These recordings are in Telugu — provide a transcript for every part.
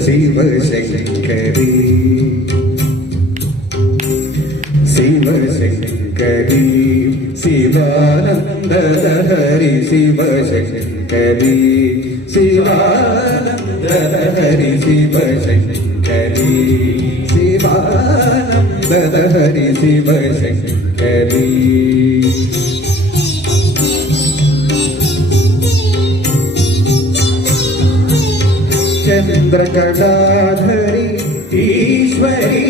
शिव शंकरी शिव शंकरी शिवानंद लहरी शिव शंकरी शिवानंद लहरी शिव शंकरी शिवानंद लहरी शिव शंकरी चंद्रकलाधरी ईश्वरी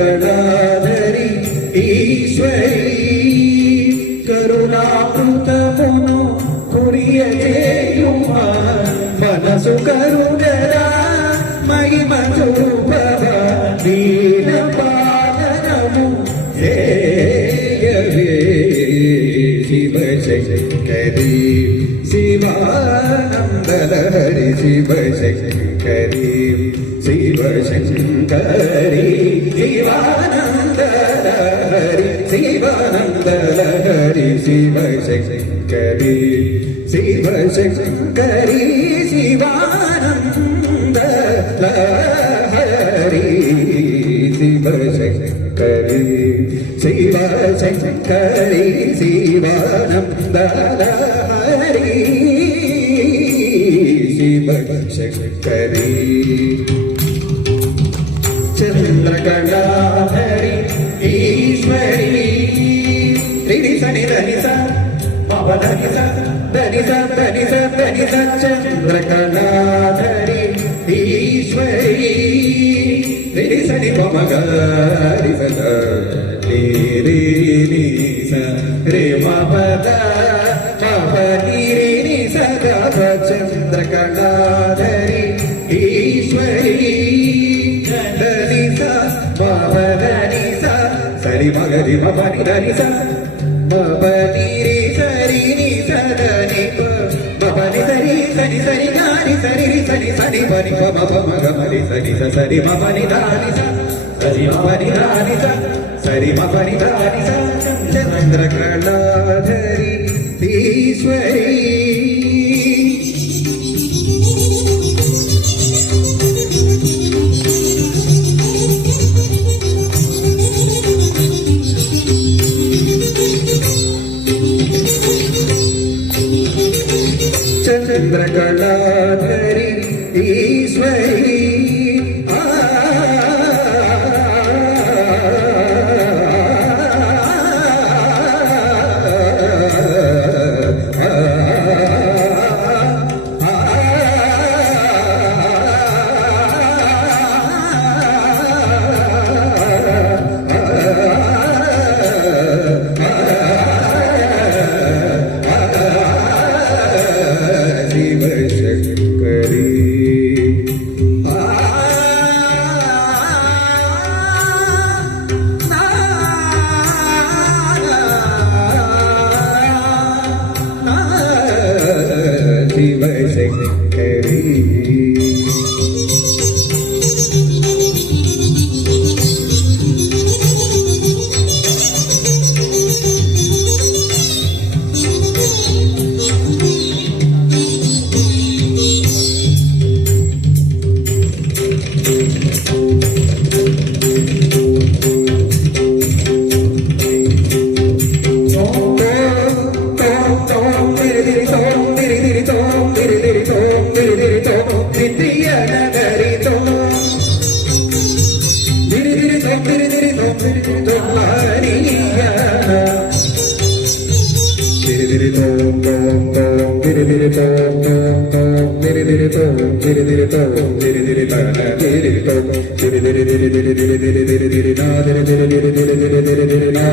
चंद्रकलाधरी ईश्वरी కరుణామృతమును కురియజేయుమా మనసు కరుణరా మహిమ చూపవ దీన పాలనము చేయవే శివ శంకరి శివానంద లహరి శివ శంకరి శివ శంకరి శివానంద లహరి శివానంద లహరి శివ శంకరి శివ శంకరి శివానంద లహరి శివ శంకరి శివ శంకరి శివానంద లహరి శివ శంకరి చంద్రకళాధరి ఈశ్వరి రిని సని దని స మమ దని స దని స దని స దని స చంద్రకళాధరి ఈశ్వరి రిని సని మమ గరి స రి రి ని స రే మమ ద మమ ని రి ని స ద చంద్రకళాధరి ఈశ్వరి దని స మమ దని స సరి మగరి మపని దని స మపని రి సరి ని సదని మపని సరి సరి సరి గాని సరి రి సరి సరి పని మప మగ మరి సరి స సరి మపని దాని స సరి మపని దాని స సరి మపని దాని స చంద్రకళాధరి Eshwari చంద్రకళాధరి Eshwari Shiva Shankari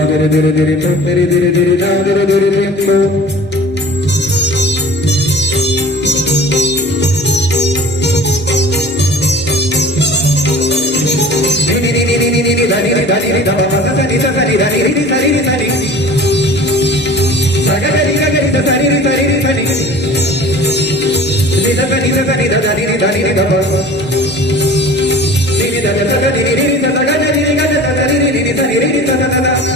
diri diri diri dum diri diri diri da diri diri dim dum. Ni ni ni ni ni ni ni da ni da ni da ba sa ni sa ni da ni sa ni sa ni. Sa ga ni sa ni sa ni sa ni sa ni. Ni sa ni sa ni da ni da ba. Ni ni da sa ga ni ni sa ga ni ni ga da sa ni ni sa ni ni sa sa sa.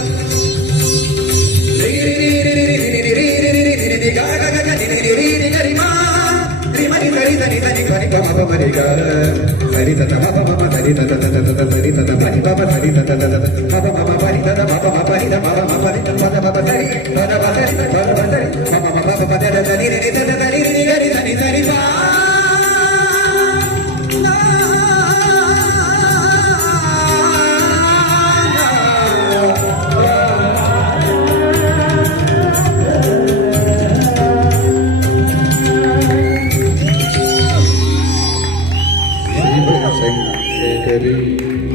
Ni ni ni ni ni ni ni ni ni ga ga ga ni ni ni ni ga ri ma. Ri ma ni sa ni sa ni sa ni ga ni pa ma pa ma ni ga. Sari sa sa ma pa ma ma sari sa sa sa sa sa sari sa sa pa ni pa pa sari sa sa sa sa ma pa ma ma pa ni sa sa ma pa ma pa ni da ma pa ma pa ni pa da pa pa sari pa da pa sari pa da pa sari ma pa ma pa pa da da ni ni sa sa ni ni ga ni sa ni sa ni pa. Sing,